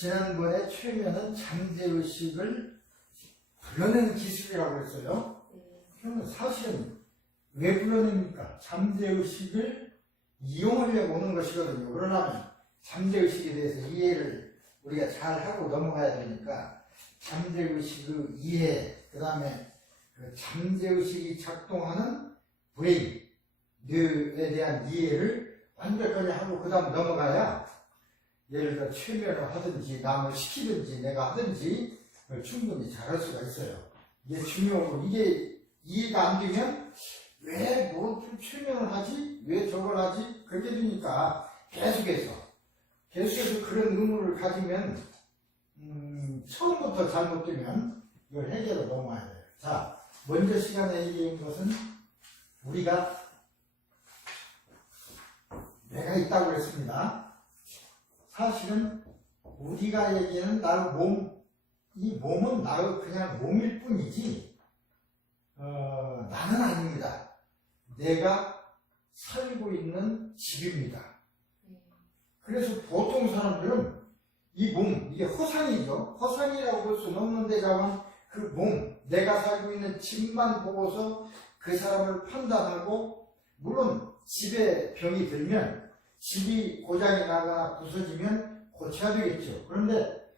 지난번에 최면은 잠재의식을 불러내는 기술이라고 했어요. 그러면 사실은 왜 불러냅니까? 잠재의식을 이용하려고 오는 것이거든요. 그러나 잠재의식에 대해서 이해를 우리가 잘 하고 넘어가야 되니까 잠재의식의 이해, 그 다음에 그 잠재의식이 작동하는 브레인, 뇌에 대한 이해를 완벽하게 하고 그 다음 넘어가야 예를 들어 최면을 하든지 남을 시키든지 내가 하든지 충분히 잘할 수가 있어요. 이게 중요하고 이게 이해가 안 되면 왜 뭐 최면을 하지? 왜 저걸 하지? 그렇게 되니까 계속해서 그런 의무를 가지면 처음부터 잘못되면 이걸 해결로 넘어가야 돼요. 자, 먼저 시간에 얘기한 것은 우리가 내가 있다고 했습니다. 사실은 우리가 얘기하는 나의 몸, 이 몸은 나의 그냥 몸일 뿐이지 나는 아닙니다. 내가 살고 있는 집입니다. 그래서 보통 사람들은 이 몸, 이게 허상이죠. 허상이라고 볼 수는 없는데 자만 그 몸, 내가 살고 있는 집만 보고서 그 사람을 판단하고, 물론 집에 병이 들면 집이 고장이 나거나 부서지면 고쳐야 되겠죠. 그런데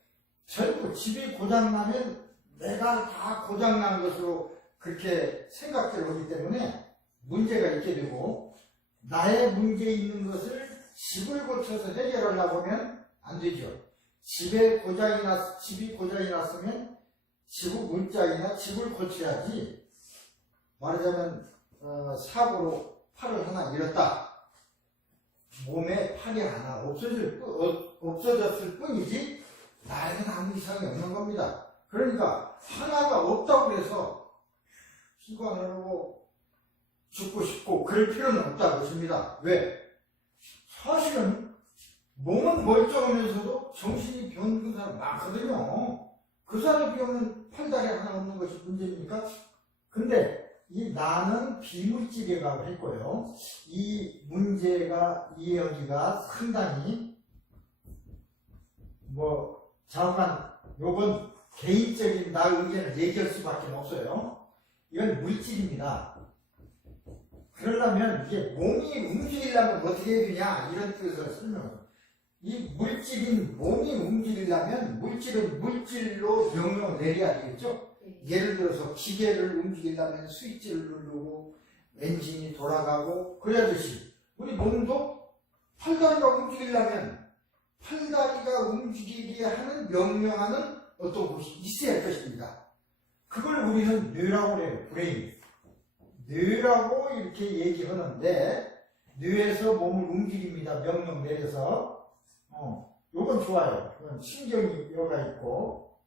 결국 집이 고장나면 내가 다 고장난 것으로 그렇게 생각들 하기 때문에 문제가 있게 되고, 나의 문제 있는 것을 집을 고쳐서 해결하려고 하면 안 되죠. 집이 고장이 났으면 집의 문짝이나 집을 고쳐야지. 말하자면 사고로 팔을 하나 잃었다. 몸에 팔이 하나 없어졌을 뿐이지 나에는 아무 이상이 없는 겁니다. 그러니까 하나가 없다고 해서 수관을 하고 죽고 싶고 그럴 필요는 없다는 것입니다. 왜? 사실은 몸은 멀쩡하면서도 정신이 병든 사람 많거든요. 그 사람이 병은 팔다리 하나 없는 것이 문제입니까? 근데 이 나는 비물질이라고 했고요. 이 문제가 이해하기가 상당히 잠깐 요건 개인적인 나의 의견을 얘기할 수밖에 없어요. 이건 물질입니다. 그러려면 이게 몸이 움직이려면 어떻게 해야 되냐 이런 뜻으로 설명해요. 이 물질인 몸이 움직이려면 물질은 물질로 명령을 내려야 되겠죠. 예를 들어서 기계를 움직이려면 스위치를 누르고 엔진이 돌아가고 그러듯이 우리 몸도 팔다리가 움직이려면 팔다리가 움직이게 하는 명령하는 어떤 곳이 있어야 할 것입니다. 그걸 우리는 뇌라고 해요. 브레인. 뇌라고 이렇게 얘기하는데 뇌에서 몸을 움직입니다. 명령 내려서. 요건 좋아요. 그건 신경이 여가 있고.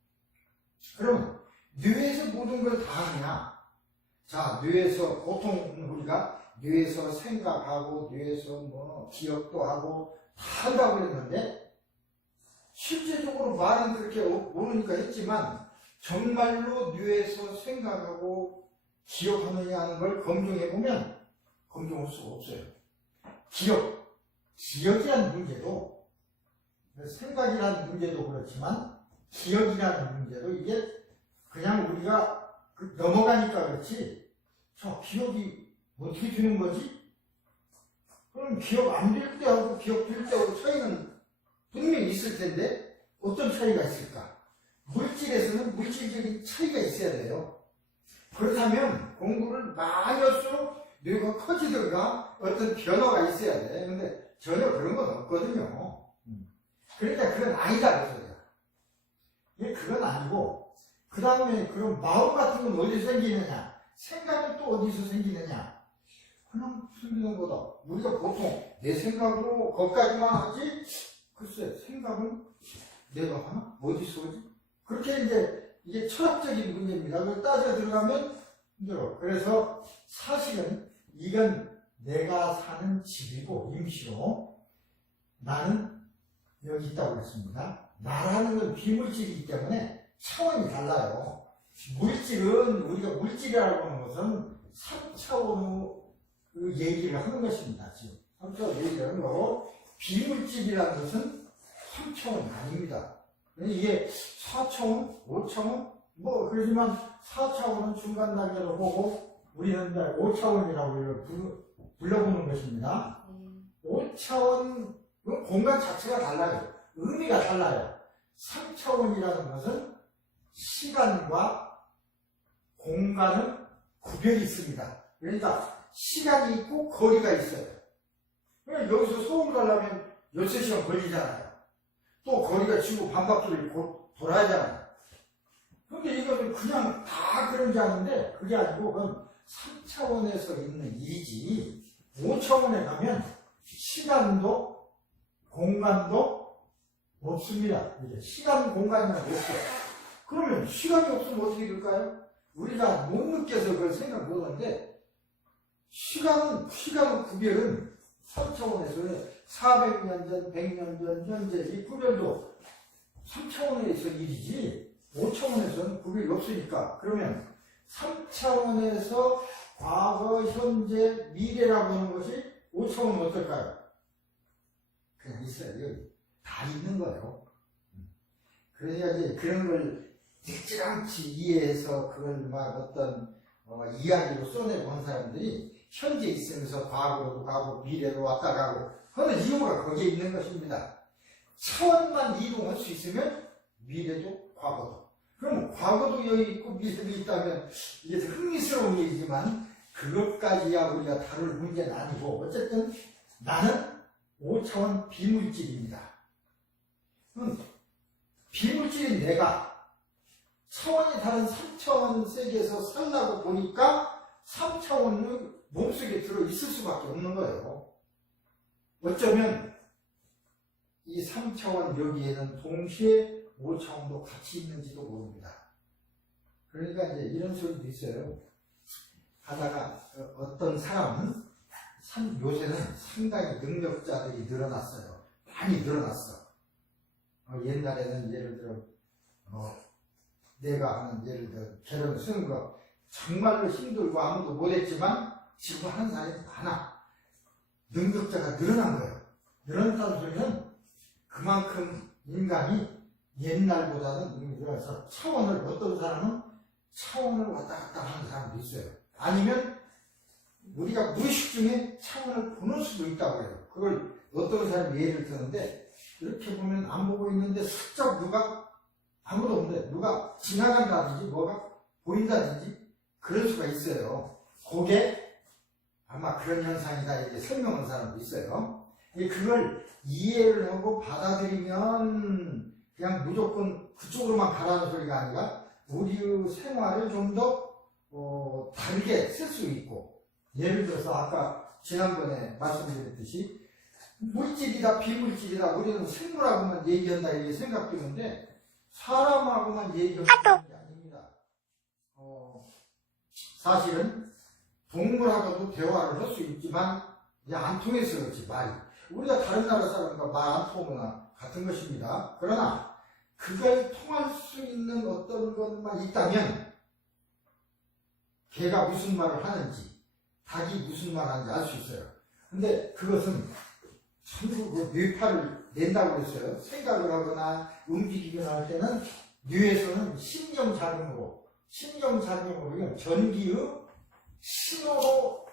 그럼 뇌에서 모든 걸 다 하냐? 자, 뇌에서 보통 우리가 뇌에서 생각하고 뇌에서 기억도 하고 다 한다고 그랬는데 실제적으로 말은 그렇게 모르니까 했지만 정말로 뇌에서 생각하고 기억하느냐 하는 걸 검증해보면 검증할 수가 없어요. 기억이라는 문제도 생각이라는 문제도 그렇지만 기억이라는 문제도 이게 그냥 우리가 넘어가니까 그렇지 저 기억이 어떻게 되는 거지? 그럼 기억 안 될 때하고 기억 될 때하고 차이는 분명히 있을 텐데 어떤 차이가 있을까? 물질에서는 물질적인 차이가 있어야 돼요. 그렇다면 공부를 많이 할수록 뇌가 커지든가 어떤 변화가 있어야 돼. 근데 전혀 그런 건 없거든요. 그러니까 그건 아니다 그 소리야. 이게 그건 아니고 그 다음에 그런 마음 같은 건 어디서 생기느냐? 생각은 또 어디서 생기느냐? 그냥 생기는 거다. 우리가 보통 내 생각으로 거기까지만 하지 글쎄 생각은 내가 하나? 어디서 오지? 그렇게 이게 철학적인 문제입니다. 그걸 따져 들어가면 힘들어. 그래서 사실은 이건 내가 사는 집이고 임시로 나는 여기 있다고 했습니다. 나라는 건 비물질이기 때문에 차원이 달라요. 물질은 우리가 물질이라고 하는 것은 3차원의 얘기를 하는 것입니다. 지금 3차원 얘기를 하는 거고 비물질이라는 것은 3차원이 아닙니다. 이게 4차원, 5차원, 뭐, 그러지만 4차원은 중간 단계로 보고, 우리는 5차원이라고 이걸 불러보는 것입니다. 5차원, 공간 자체가 달라요. 의미가 달라요. 3차원이라는 것은 시간과 공간은 구별이 있습니다. 그러니까 시간이 있고 거리가 있어요. 그러니까 여기서 서울 가려면 6시간 걸리잖아요. 또 거리가 지구 반바퀴를 돌아야 하잖아요. 근데 이거는 그냥 다 그런지 아는데 그게 아니고 그건 3차원에서 있는 일이지 5차원에 가면 시간도 공간도 없습니다. 이제 시간 공간이란 없어요. 그러면 시간이 없으면 어떻게 될까요? 우리가 못 느껴서 그걸 생각 못 하는데 시간은 구별은 3차원에서 400년 전, 100년 전, 현재 이 구별도 3차원에서 일이지 5차원에서는 구별이 없으니까 그러면 3차원에서 과거, 현재, 미래라고 하는 것이 5차원은 어떨까요? 그냥 있어요. 여기 다 있는 거예요. 그러니까 이제 그런 걸 일찌감치 이해해서 그걸 막 어떤 이야기로 써내고 한 사람들이 현재 있으면서 과거로도 가고 미래로 왔다 가고 하는 이유가 거기에 있는 것입니다. 차원만 이동할 수 있으면 미래도 과거도. 그럼 과거도 여기 있고 미래도 있다면 이게 흥미스러운 얘기지만 그것까지야 우리가 다룰 문제는 아니고 어쨌든 나는 5차원 비물질입니다. 비물질인 내가 차원이 다른 3차원 세계에서 살라고 보니까 3차원의 몸속에 들어있을 수밖에 없는 거예요. 어쩌면 이 3차원 여기에는 동시에 5차원도 같이 있는지도 모릅니다. 그러니까 이제 이런 소리도 있어요. 하다가 어떤 사람은 요새는 상당히 능력자들이 늘어났어요. 많이 늘어났어. 옛날에는 예를 들어 내가 하는 예를 들어 결혼 쓰는 거 정말로 힘들고 아무도 못했지만 지금 하는 사람이 많아. 능력자가 늘어난 거예요. 늘어났다는 소리는 그만큼 인간이 옛날보다는 늘어나서 차원을 어떤 사람은 차원을 왔다 갔다 하는 사람도 있어요. 아니면 우리가 무의식 중에 차원을 보는 수도 있다고 해요. 그걸 어떤 사람이 예를 드는데 이렇게 보면 안 보고 있는데 슬쩍 누가 아무도 없는데 누가 지나간다든지 뭐가 보인다든지 그럴 수가 있어요. 그게 아마 그런 현상이다 이렇게 설명하는 사람도 있어요. 그걸 이해를 하고 받아들이면 그냥 무조건 그쪽으로만 가라는 소리가 아니라 우리의 생활을 좀 더 다르게 쓸 수 있고 예를 들어서 아까 지난번에 말씀드렸듯이 물질이다 비물질이다 우리는 생물하고만 얘기한다 이렇게 생각되는데 사람하고만 얘기하는 게 아닙니다. 사실은 동물하고도 대화를 할 수 있지만 이제 안 통해서 그렇지 말이 우리가 다른 나라 사람과 말 안 통하거나 같은 것입니다. 그러나 그걸 통할 수 있는 어떤 것만 있다면 개가 무슨 말을 하는지 닭이 무슨 말을 하는지 알 수 있어요. 근데 그것은 전부 그 뇌파를 낸다고 했어요. 생각을 하거나 움직이거나 할 때는 뇌에서는 신경작용으로 전기의 신호로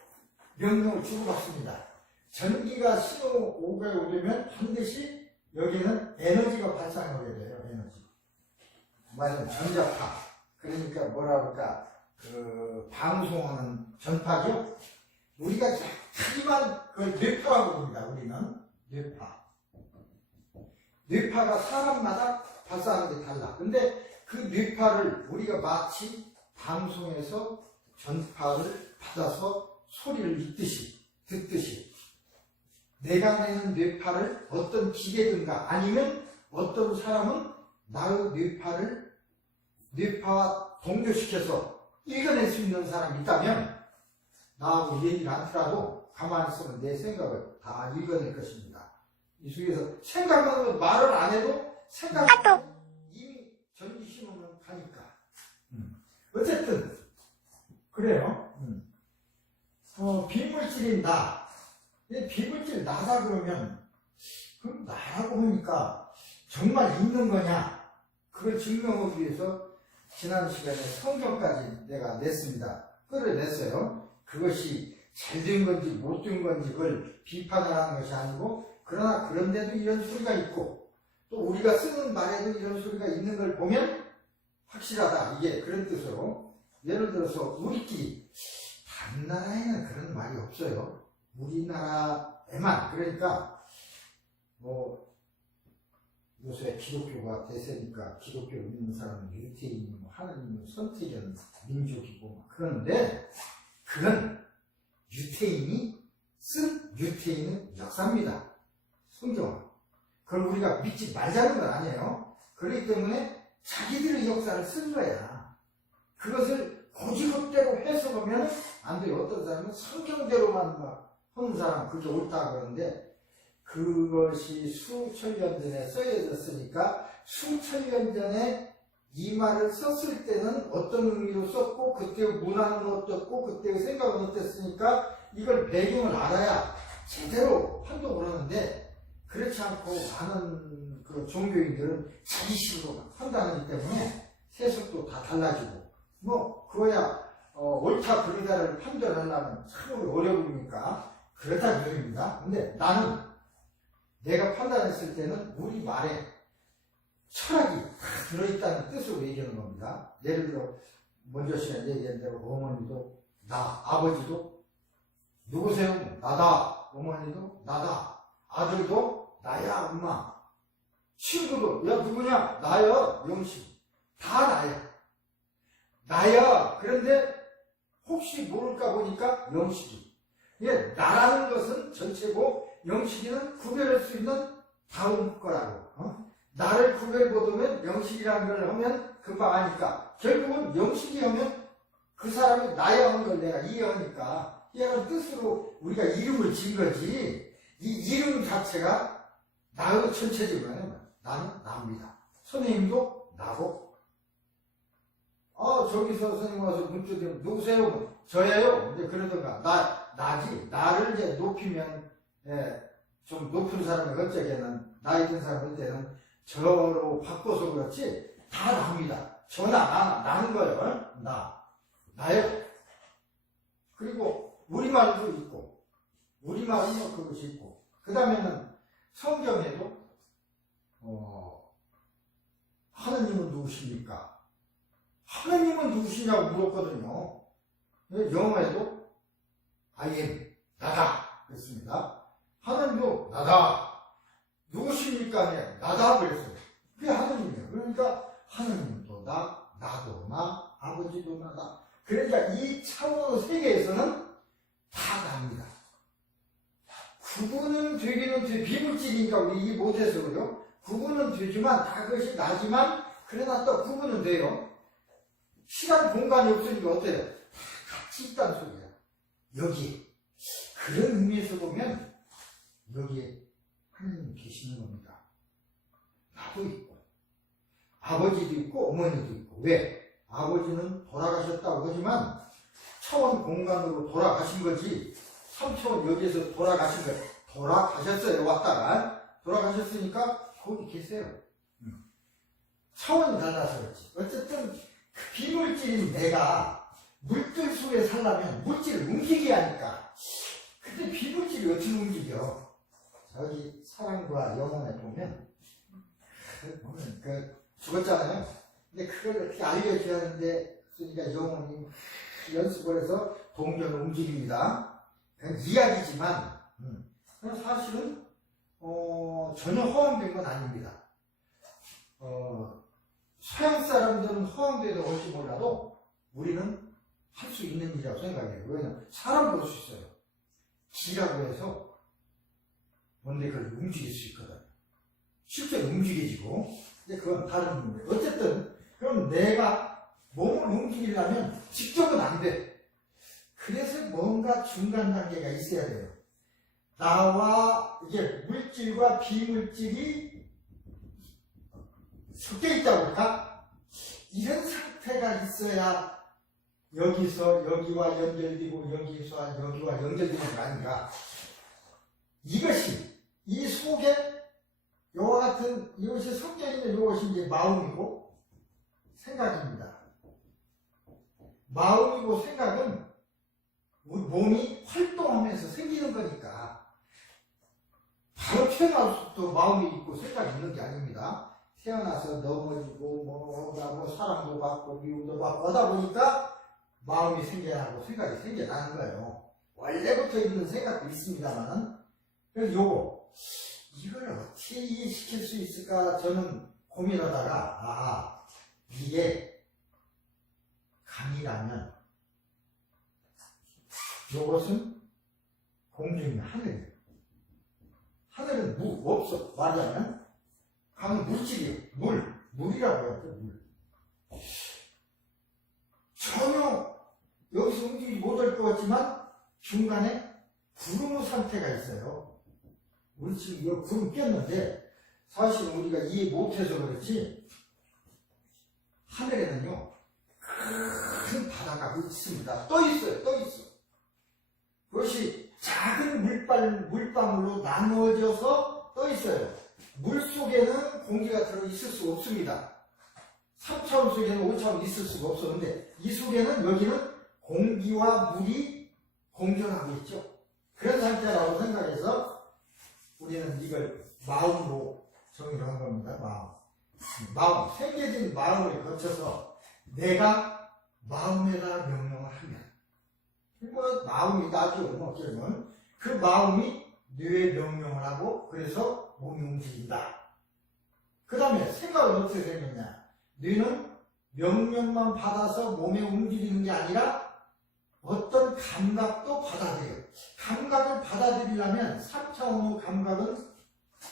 명령을 주고받습니다. 전기가 신호 오게 오려면 반드시 여기는 에너지가 발생하게 돼요. 에너지. 말하자면 전자파. 그러니까 뭐라 그럴까 방송하는 전파죠. 우리가 하지만 그걸 뇌파라고 봅니다. 우리는 뇌파가 사람마다 발사하는 게 달라. 근데 그 뇌파를 우리가 마치 방송에서 전파를 받아서 소리를 듣듯이 내가 내는 뇌파를 어떤 기계든가 아니면 어떤 사람은 나의 뇌파와 동조시켜서 읽어낼 수 있는 사람이 있다면 나하고 얘기를 않더라도 가만히 있으면 내 생각을 다 읽어낼 것입니다. 이 속에서 생각만 말을 안 해도 생각은 이미 전기 신호는 가니까. 어쨌든 그래요. 비물질인 나. 비물질 나다 그러면 그럼 나라고 하니까 정말 있는 거냐? 그걸 증명하기 위해서 지난 시간에 성경까지 내가 냈습니다. 끌어냈어요. 그것이 잘된 건지 못된 건지 그걸 비판을 하는 것이 아니고, 그러나 그런데도 이런 소리가 있고 또 우리가 쓰는 말에도 이런 소리가 있는 걸 보면 확실하다, 이게 그런 뜻으로. 예를 들어서 우리끼리, 다른 나라에는 그런 말이 없어요. 우리나라에만. 그러니까 요새 기독교가 대세니까 기독교를 믿는 사람은 유태인이고 하나님은 선택한 민족이고 그런데, 그건 유태인이 쓴 유태인의 역사입니다. 성경은. 그걸 우리가 믿지 말자는 건 아니에요. 그렇기 때문에 자기들의 역사를 쓴 거야. 그것을 고지것대로 해석하면 안 돼요. 어떤 사람은 성경대로만 하는 사람, 그게 옳다 그러는데, 그것이 수천 년 전에 써여졌으니까 수천 년 전에 이 말을 썼을 때는 어떤 의미로 썼고 그때의 문화는 어떻고 그때의 생각은 어땠으니까 이걸 배경을 알아야 제대로 판독을 하는데, 그렇지 않고 많은 그 종교인들은 자기식으로 판단하기 때문에 해석도 다 달라지고, 그거야 옳다 그르다를 판단하려면 참 어려우니까 그렇다 그럽니다. 근데 나는 내가 판단했을 때는 우리 말에 철학이 다 들어있다는 뜻으로 얘기하는 겁니다. 예를 들어 먼저 시간에 얘기한 대로 어머니도 나, 아버지도 누구세요? 나다. 어머니도 나다. 아들도 나야, 엄마. 친구도 야 누구냐? 나야, 영식. 다 나야. 나야. 그런데 혹시 모를까 보니까 영식이. 이게 나라는 것은 전체고 영식이는 구별할 수 있는 다음 거라고. 나를 구별 못하면 영식이라는 걸 하면 금방 아니까. 결국은 영식이 하면 그 사람이 나야 하는 걸 내가 이해하니까 이해하는 뜻으로 우리가 이름을 지은 거지. 이 이름 자체가 나의 전체지만 나는 나입니다. 선생님도 나고. 저기서 선생님 와서 문자 드리면 누구세요? 저예요. 이제 그러던가 나지. 나를 이제 높이면 좀 높은 사람이 어쩌겠는, 나이 든 사람일 때는 저로 바꿔서 그렇지 다 납니다. 나는 거예요. 나요. 그리고 우리말도 있고, 우리말은 그것이 있고, 그 다음에는 성경에도 하느님은 누구십니까? 하느님은 누구시냐고 물었거든요. 영어에도 I am, 나다 그랬습니다. 하느님도 나다. 누구십니까? 네, 나다 그랬어요. 그게 하느님이에요. 그러니까 하느님도 나, 나도 나, 아버지도 나다. 그러니까 이 차원의 세계에서는 다 납니다. 구분은 되기는 비물질이니까 우리 이 못해서 그래요. 구분은 되지만 다 그것이 나지만 그러나 또 구분은 돼요. 시간 공간이 없으니까 어때요? 다 같이 있다는 소리야. 여기에. 그런 의미에서 보면 여기에 하나님 계시는 겁니다. 나도 있고 아버지도 있고 어머니도 있고. 왜? 아버지는 돌아가셨다고 하지만 차원 공간으로 돌아가신 거지 3차원 여기에서 돌아가신 거예요. 돌아가셨어요. 왔다가 돌아가셨으니까 거기 계세요. 차원이 달라서 그렇지. 어쨌든 그 비물질인 내가 물질 속에 살려면 물질을 움직여야 하니까. 근데 비물질이 어떻게 움직여? 저기 사랑과 영혼에 보면 죽었잖아요. 근데 그걸 어떻게 알려줘야 하는데, 그러니까 영혼이 연습을 해서 동전을 움직입니다. 그냥 이야기지만 사실은 전혀 허황된 건 아닙니다. 서양 사람들은 허황되도 올지 몰라도 우리는 할 수 있는 일이라고 생각해요. 왜냐하면 사람 볼 수 있어요. 기라고 해서 뭔데 그걸 움직일 수 있거든. 실제로 움직여지고. 근데 그건 다른 문제. 어쨌든 그럼 내가 몸을 움직이려면 직접은 안 돼. 그래서 뭔가 중간 단계가 있어야 돼요. 나와 이게 물질과 비물질이 섞여 있다고 할까? 이런 상태가 있어야 여기서 여기와 연결되고 여기서 여기와 연결되는 게 아닌가. 이것이 이 속에 이와 같은 이것이 섞여 있는 이것이 이제 마음이고, 생각입니다. 마음이고 생각은 우리 몸이 활동하면서 생기는 거니까 바로 태어나서부터 마음이 있고 생각이 있는 게 아닙니다. 태어나서 넘어지고 뭐 사랑도 받고 미움도 받고 하다 보니까 마음이 생겨나고 생각이 생겨나는 거예요. 원래부터 있는 생각도 있습니다만은. 그래서 이걸 어떻게 이해시킬 수 있을까 저는 고민하다가 이게 감이라면 요것은 공중의 하늘이에요. 하늘은 없어. 말하자면 강은 물질이에요. 물이라고 해요. 물. 전혀 여기서 움직이지 못할 것 같지만 중간에 구름 상태가 있어요. 우리 지금 이거 구름 꼈는데 사실 우리가 이해 못해서 그렇지 하늘에는요 큰 바다가 있습니다. 떠 있어요. 그것이 작은 물방울로 나누어져서 떠 있어요. 물 속에는 공기가 들어 있을 수가 없습니다. 3차원 속에는 5차원 있을 수가 없었는데 이 속에는 여기는 공기와 물이 공존하고 있죠. 그런 상태라고 생각해서 우리는 이걸 마음으로 정의를 한 겁니다. 마음, 새겨진 마음을 거쳐서 내가 마음에다 명령을 하면 마음이 나죠. 어쩌면 그 마음이 뇌에 명령을 하고 그래서 몸이 움직인다. 그 다음에 생각은 어떻게 생겼냐. 뇌는 명령만 받아서 몸에 움직이는 게 아니라 어떤 감각도 받아들여요. 감각을 받아들이려면 3차원의 감각은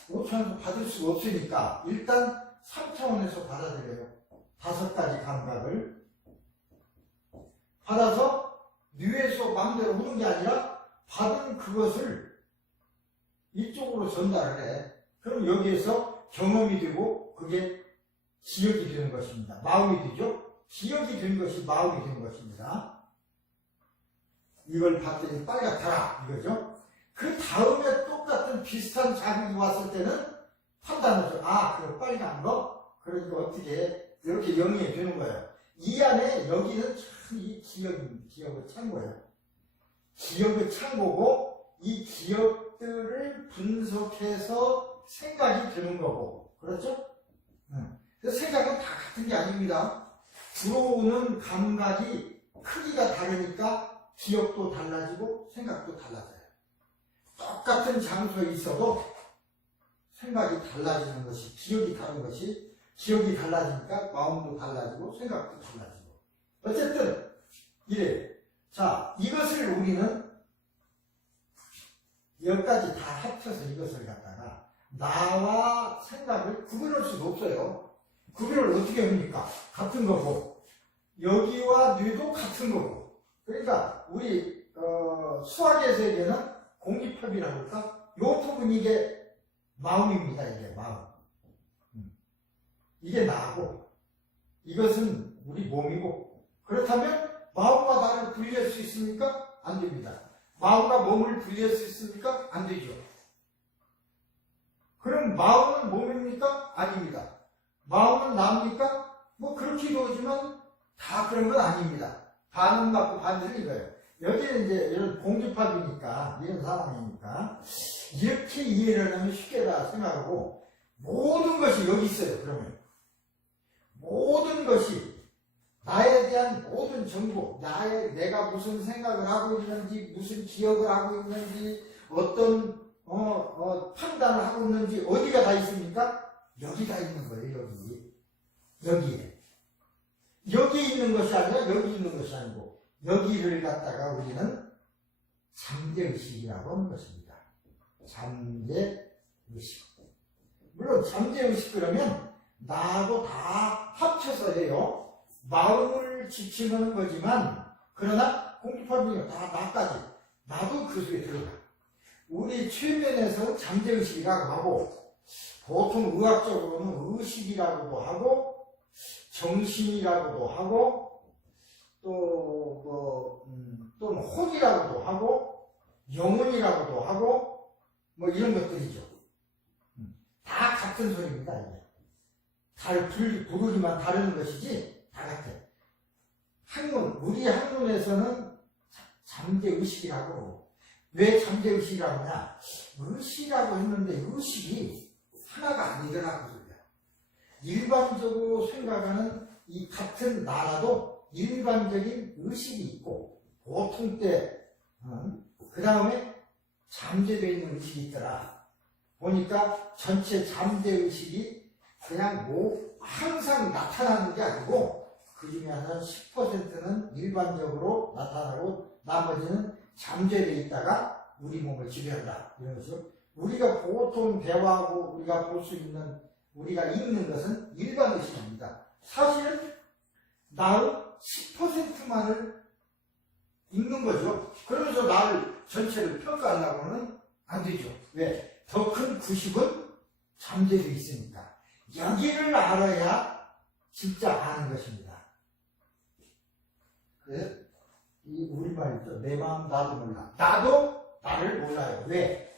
5차원에서 받을 수가 없으니까 일단 3차원에서 받아들여요. 5가지 감각을 받아서 뇌에서 마음대로 오는 게 아니라 받은 그것을 이쪽으로 전달을 해. 그럼 여기에서 경험이 되고 그게 기억이 되는 것입니다. 마음이 되죠? 기억이 된 것이 마음이 된 것입니다. 이걸 봤더니 빨갛더라 이거죠. 그 다음에 똑같은 비슷한 자극이 왔을 때는 판단하죠. 그거 빨간 거? 그러니까 어떻게 이렇게 영위해 주는 거예요. 이 안에 여기는 참 이 기억을 창고예요. 기억의 창고고 이 기억들을 분석해서 생각이 되는 거고 그렇죠? 그래서 생각은 다 같은 게 아닙니다. 들어오는 감각이 크기가 다르니까 기억도 달라지고 생각도 달라져요. 똑같은 장소에 있어도 생각이 달라지는 것이 기억이 다른 것이 기억이 달라지니까 마음도 달라지고 생각도 달라지고 어쨌든 이래요. 자, 이것을 우리는 여기까지 다 합쳐서 이것을 갖다가 나와 생각을 구분할 수가 없어요. 구분을 어떻게 합니까? 같은 거고 여기와 뇌도 같은 거고 그러니까 우리 수학의 세계는 공기법이라고 할까? 요 부분이 이게 마음입니다. 이게 마음. 이게 나고 이것은 우리 몸이고 그렇다면 마음과 나를 분리할 수 있습니까? 안 됩니다. 마음과 몸을 분리할 수 있습니까? 안 되죠. 그럼 마음은 몸입니까? 아닙니다. 마음은 나입니까? 뭐 그렇기도 하지만 다 그런 건 아닙니다. 반은 맞고 반은 틀린 거예요. 여기는 이제 이런 공기pháp이니까 이런 상황이니까 이렇게 이해를 하면 쉽게다 생각하고 모든 것이 여기 있어요. 그러면 모든 것이 나에 대한 모든 정보, 내가 무슨 생각을 하고 있는지, 무슨 기억을 하고 있는지, 어떤 판단을 하고 있는지 어디가 다 있습니까? 여기 다 있는 거예요. 여기에. 여기 있는 것이 아니라 여기 있는 것이 아니고 여기를 갖다가 우리는 잠재의식이라고 하는 것입니다. 잠재의식. 물론 잠재의식 그러면 나하고 다 합쳐서 해요. 마음을 지칭하는 거지만 그러나 공기pháp 다 나까지 나도 그 속에 들어가. 우리 최면에서 잠재의식이라고 하고 보통 의학적으로는 의식이라고도 하고 정신이라고도 하고 또는 혼이라고도 하고 영혼이라고도 하고 뭐 이런 것들이죠. 다 같은 소리입니다. 이게. 부르기만 다르는 것이지 다 같아. 학문, 우리 학문에서는 잠재의식이라고. 왜 잠재의식이라고 하냐? 의식이라고 했는데 의식이 하나가 아니더라고. 일반적으로 생각하는 이 같은 나라도 일반적인 의식이 있고, 보통 때, 그 다음에 잠재되어 있는 의식이 있더라. 보니까 전체 잠재의식이 그냥 항상 나타나는 게 아니고, 그 중에 한 10%는 일반적으로 나타나고, 나머지는 잠재되어 있다가 우리 몸을 지배한다. 이런 거죠. 우리가 보통 대화하고 우리가 볼 수 있는, 우리가 읽는 것은 일반의식입니다. 사실은 나의 10%만을 읽는 거죠. 그러면서 나를 전체를 평가하려고는 안 되죠. 왜? 더 큰 90은 잠재되어 있으니까. 여기를 알아야 진짜 아는 것입니다. 그래서 이 우리말 있죠. 내 마음 나도 몰라. 나도 나를 몰라요. 왜?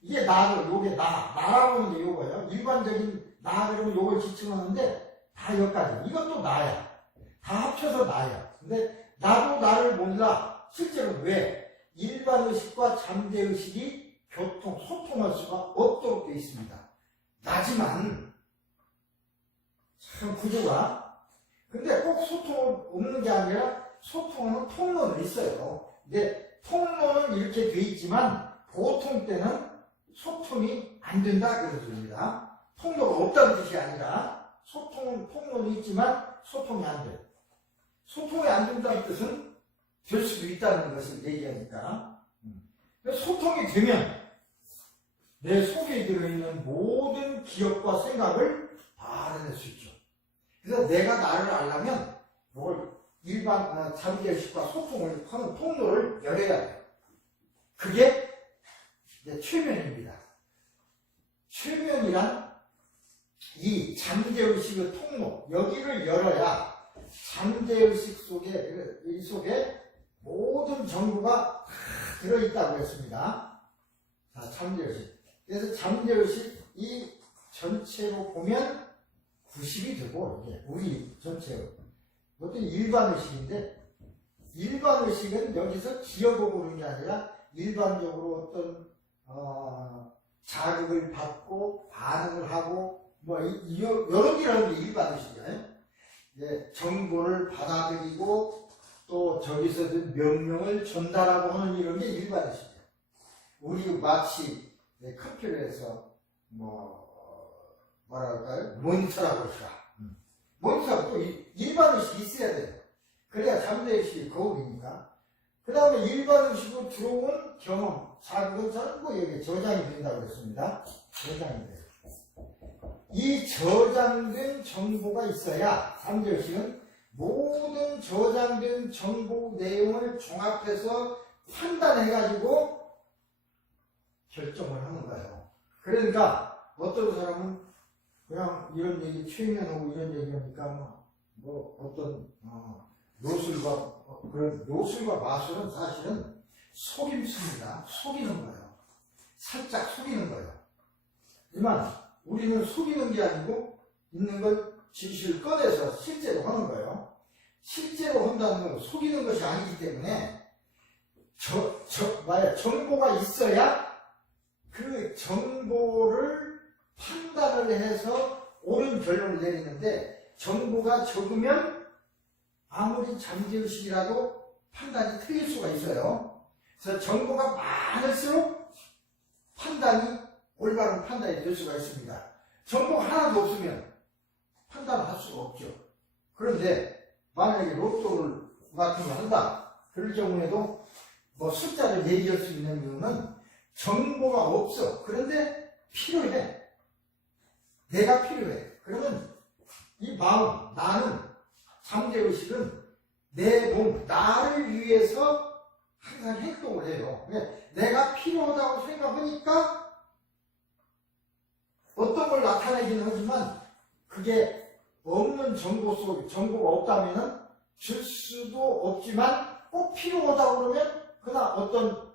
이게 나도, 요게 나라고 하는 게 요거예요. 일반적인 나 그러면 요걸 지칭하는데 다 여기까지. 이것도 나야. 다 합쳐서 나야. 근데 나도 나를 몰라. 실제로 왜? 일반의식과 잠재의식이 소통할 수가 없도록 되어 있습니다. 나지만 참 구조가, 근데 꼭 소통 없는 게 아니라 소통하는 통로는 있어요. 근데 통로는 이렇게 돼 있지만 보통 때는 소통이 안 된다 그러습니다. 통로가 없다는 뜻이 아니라 통로는 있지만 소통이 안 돼. 소통이 안 된다는 뜻은 될 수도 있다는 것을 얘기하니까. 소통이 되면 내 속에 들어있는 모든 기억과 생각을 다 알아낼 수 있죠. 그래서 내가 나를 알려면 뭘 일반 잠재의식과 소통을 하는 통로를 열어야 돼요. 그게 이제 최면입니다. 최면이란 이 잠재의식의 통로, 여기를 열어야 잠재의식 속에, 이 속에 모든 정보가 다 들어있다고 했습니다. 자, 잠재의식. 그래서 잠재의식 이 전체로 보면 90이 되고, 이게 우리 전체로. 이것도 일반의식인데, 일반의식은 여기서 기억하고 그런 게 아니라 일반적으로 어떤, 자극을 받고 반응을 하고, 이런 일하는 게 일반의식이에요. 예, 정보를 받아들이고, 또 저기서 명령을 전달하고 하는 이런 게 일반의식이에요. 우리 마치 컴퓨터에서 뭐랄까요? 모니터라고 할까? 모니터가 또 일반의식이 있어야 돼요. 그래야 잠재의식이 거울이니까. 그 다음에 일반의식으로 들어온 경험, 자극은 전부 여기에 저장이 된다고 그랬습니다. 저장이 돼요. 이 저장된 정보가 있어야 잠재의식은 모든 저장된 정보 내용을 종합해서 판단해가지고 결정을 하는 거예요. 그러니까 어떤 사람은 그냥 이런 얘기 최면하고 이런 얘기하니까 어떤 그런 노술과 마술은 사실은 속임수입니다. 속이는 거예요. 살짝 속이는 거예요. 하지만 우리는 속이는 게 아니고 있는 걸 진실을 꺼내서 실제로 하는 거예요. 실제로 한다는 건 속이는 것이 아니기 때문에 정보가 있어야 그 정보를 판단을 해서 옳은 결론을 내리는데, 정보가 적으면 아무리 잠재의식이라도 판단이 틀릴 수가 있어요. 그래서 정보가 많을수록 판단이 올바른 판단이 될 수가 있습니다. 정보가 하나도 없으면 판단을 할 수가 없죠. 그런데 만약에 로또를 같은 거 한다, 그럴 경우에도 숫자를 얘기할 수 있는 이유는 정보가 없어. 그런데 필요해. 내가 필요해. 그러면 이 마음, 나는, 잠재의식은 내 몸, 나를 위해서 항상 행동을 해요. 내가 필요하다고 생각하니까 어떤 걸 나타내긴 하지만 그게 없는 정보 속에, 정보가 없다면 줄 수도 없지만 꼭 필요하다고 그러면 그러나 어떤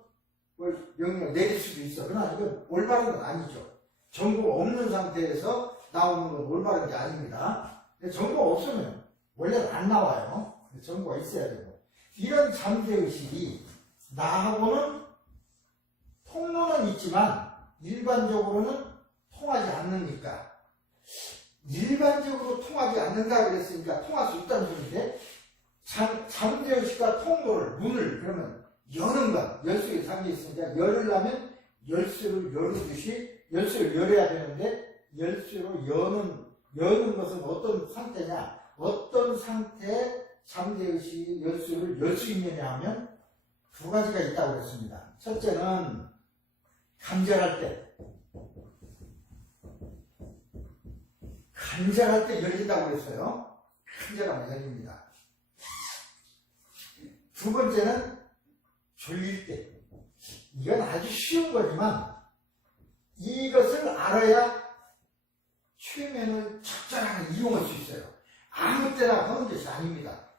명령을 내릴 수도 있어. 그러나 이건 올바른 건 아니죠. 정보가 없는 상태에서 나오는 건 올바른 게 아닙니다. 정보가 없으면 원래는 안 나와요. 정보가 있어야 되고. 이런 잠재의식이 나하고는 통로는 있지만 일반적으로는 통하지 않으니까, 일반적으로 통하지 않는다 그랬으니까 통할 수 있다는 소리인데, 잠재의식과 통로를, 문을 그러면 여는 것, 열쇠에 잠겨있으니까 열으려면 열쇠를 열듯이 열쇠를 열어야 되는데, 열쇠로 여는 것은 어떤 상태냐, 어떤 상태에 잠재의식이 열쇠를 열 수 있느냐 하면 두 가지가 있다고 했습니다. 첫째는 간절할 때 열린다고 했어요. 간절하면 열립니다. 두 번째는 졸릴 때. 이건 아주 쉬운 거지만 이것을 알아야 최면을 적절하게 이용할 수 있어요. 아무 때나 하는 것이 아닙니다.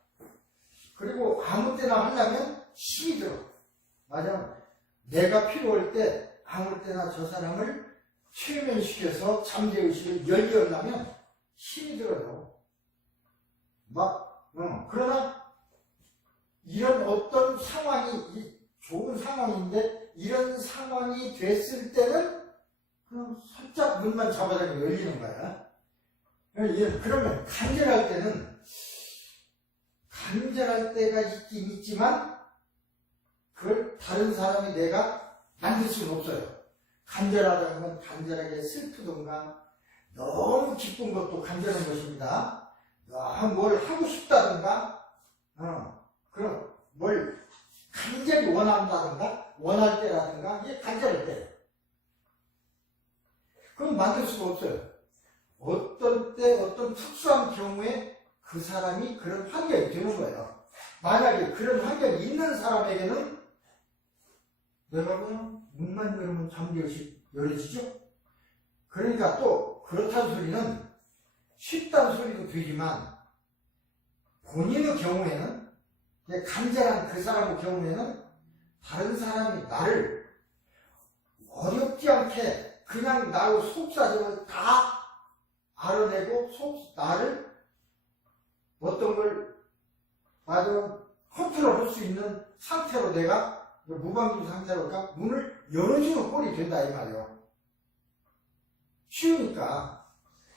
그리고 아무 때나 하려면 힘이 들어. 맞아. 내가 필요할 때 아무 때나 저 사람을 최면시켜서 잠재의식을 열게 하려면 힘이 들어요. 그러나 이런 어떤 상황이 좋은 상황인데 이런 상황이 됐을 때는 그냥 살짝 문만 잡아다니고 열리는 거야. 그러면 간절할 때가 있긴 있지만 그걸 다른 사람이 내가 만들 수는 없어요. 간절하다는 건 간절하게 슬프던가 너무 기쁜 것도 간절한 것입니다. 뭘 하고 싶다든가 그럼 뭘 간절히 원한다든가 원할 때라든가 이게 간절할 때예요. 그건 만들 수가 없어요. 어떤 때 어떤 특수한 경우에 그 사람이 그런 환경이 되는 거예요. 만약에 그런 환경이 있는 사람에게는 내가 그냥 문만 열면 잠재의식 열어지죠? 그러니까 또 그렇다는 소리는 쉽다는 소리도 되지만 본인의 경우에는 간절한 그 사람의 경우에는 다른 사람이 나를 어렵지 않게 그냥 나의 속사정을 다 알아내고 나를 어떤 걸 컨트롤할 수 있는 상태로 내가 무방비 상태로가 문을 열어주는 꼴이 된다 이 말이에요. 쉬우니까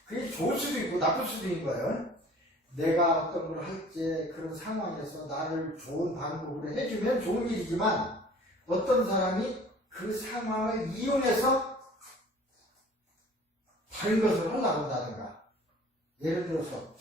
그게 좋을 수도 있고 나쁠 수도 있는 거예요. 내가 어떤 걸 할 때 그런 상황에서 나를 좋은 방법으로 해주면 좋은 일이지만 어떤 사람이 그 상황을 이용해서 다른 것을 하려고 한다든가 예를 들어서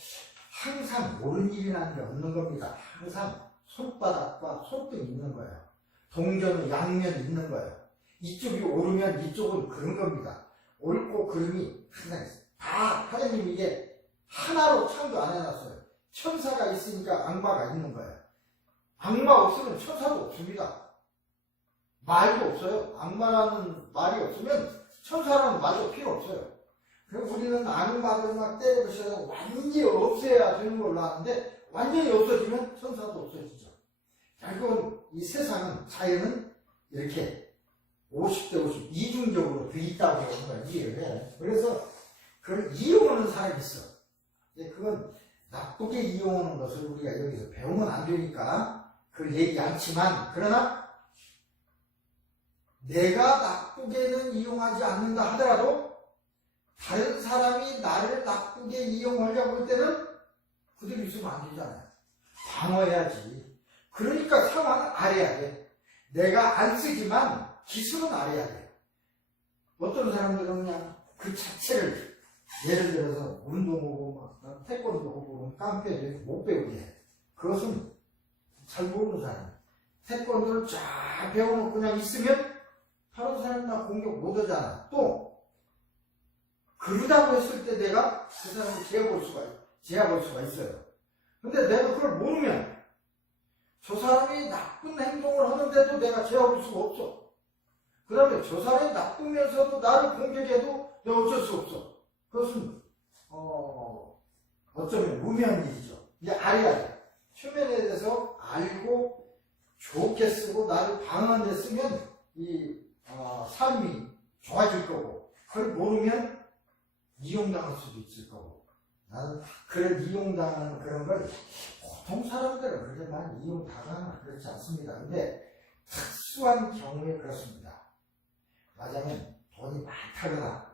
항상 옳은 일이라는 게 없는 겁니다. 항상 손바닥과 손등이 있는 거예요. 동전은 양면이 있는 거예요. 이쪽이 옳으면 이쪽은 그런 겁니다. 옳고 그름이 항상 있어요. 다 하나님이 이게 하나로 창조 안 해놨어요. 천사가 있으니까 악마가 있는 거예요. 악마 없으면 천사도 없습니다. 말도 없어요. 악마라는 말이 없으면 천사라는 말도 필요 없어요. 그래서 우리는 악마를 막 때려부셔서 완전히 없애야 되는 걸로 아는데 완전히 없어지면 천사도 없어지죠. 결국은 이 세상은 자연은 이렇게 50대 50 이중적으로 돼 있다고 하는 걸 이해를 해요. 그래서 그걸 이용하는 사람이 있어. 그건 나쁘게 이용하는 것을 우리가 여기서 배우면 안 되니까 그걸 얘기 않지만 그러나 내가 나쁘게는 이용하지 않는다 하더라도 다른 사람이 나를 나쁘게 이용하려고 할 때는 그대로 있으면 안 되잖아요. 방어해야지. 그러니까 상황을 알아야 돼. 내가 안 쓰지만 기술은 알아야 돼. 어떤 사람들은 그냥 그 자체를 예를 들어서 운동하고 막 태권도하고 깡패를 못 배우게 해. 그것은 잘 모르는 사람. 태권도를 쫙 배워놓고 그냥 있으면 다른 사람 나 공격 못 하잖아. 또 그러다고 했을 때 내가 그 사람을 제압할 수가 있어요. 근데 내가 그걸 모르면 저 사람이 나쁜 행동을 하는데도 내가 제압할 수가 없어. 그 다음에 저 사람이 나쁘면서도 나를 공격해도 내가 어쩔 수 없어. 그것은 어쩌면 무미한 일이죠. 이제 알아야 돼. 최면에 대해서 알고 좋게 쓰고 나를 방어하는 데 쓰면 이 삶이 좋아질 거고 그걸 모르면 이용당할 수도 있을 거고 나는 그런 이용당하는 그런 걸 보통 사람들은 그렇게 많이 이용당하거나 그렇지 않습니다. 근데 특수한 경우에 그렇습니다. 맞으면 돈이 많다거나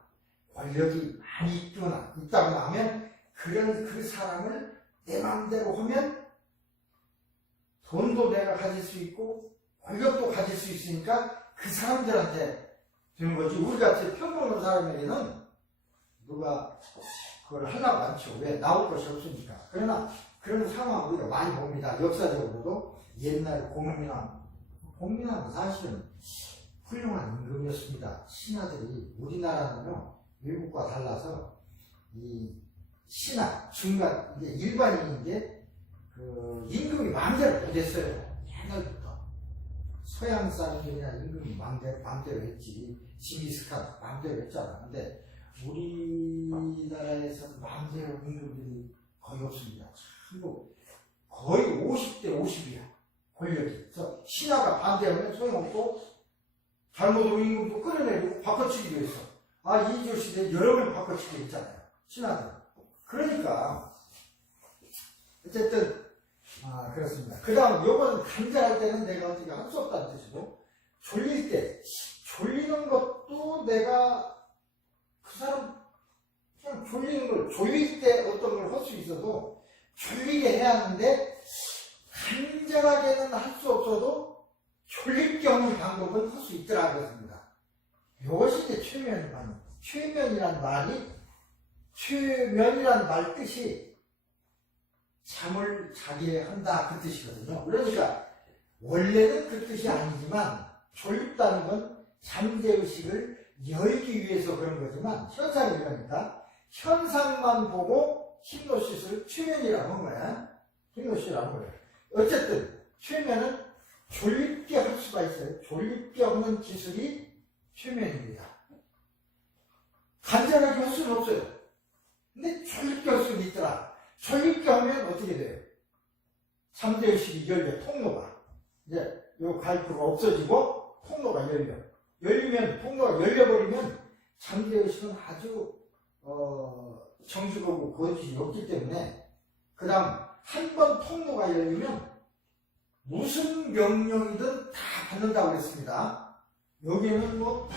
권력이 많이 있다거나 하면 그 사람을 내 마음대로 하면 돈도 내가 가질 수 있고 권력도 가질 수 있으니까 그 사람들한테 되는 거지. 우리같이 평범한 사람에게는 누가 그걸 하려고 않죠. 왜? 나올 것이 없으니까. 그러나 그런 상황 우리가 많이 봅니다. 역사적으로도 옛날 공민왕은 사실은 훌륭한 임금이었습니다. 신하들이 우리나라는요 외국과 달라서 이 신하 중간 이게 일반인인 게 그 임금이 마음대로 못했어요. 옛날부터 서양 사람들이나 임금이 마음대로 했지. 징기스칸 마음대로 했잖아. 근데 우리나라에서는 마음대로 임금들이 거의 없습니다. 전부 거의 50대 50이야 권력이. 그래서 신하가 반대하면 소용없고 잘못으로 임금도 끌어내리고 바꿔치기도 했어. 이조 시대에 여러 번 바꿔치기 했잖아요. 신하들. 그러니까 어쨌든 그렇습니다. 그 다음 요거는 간절할 때는 내가 어떻게 할 수 없다는 뜻이고, 졸릴 때 졸리는 것도 내가 그 사람 그냥 졸릴 때 어떤 걸 할 수 있어도 졸리게 해야 하는데 간절하게는 할 수 없어도 졸릴 경우 방법은 할 수 있더라 그랬습니다. 이것이 이제 최면이란 말 뜻이 잠을 자게 한다 그 뜻이거든요. 그러니까 원래는 그 뜻이 아니지만 졸립다는 건 잠재의식을 열기 위해서 그런 거지만 현상이 이러니까 현상만 보고 힌노시스를 최면이라고 한 거야. 힌노시스라고 한 거야. 어쨌든 최면은 졸립게 할 수가 있어요. 졸립게 없는 기술이 최면입니다. 간절하게 할 수는 없어요. 근데 졸립게 할 수는 있더라. 졸립게 하면 어떻게 돼요? 잠재의식이 열려, 통로가. 이제 요 가이프가 없어지고 통로가 열리면 통로가 열려버리면 잠재의식은 아주 정직하고 거짓이 없기 때문에 그 다음 한 번 통로가 열리면 무슨 명령이든 다 받는다고 했습니다. 여기는 뭐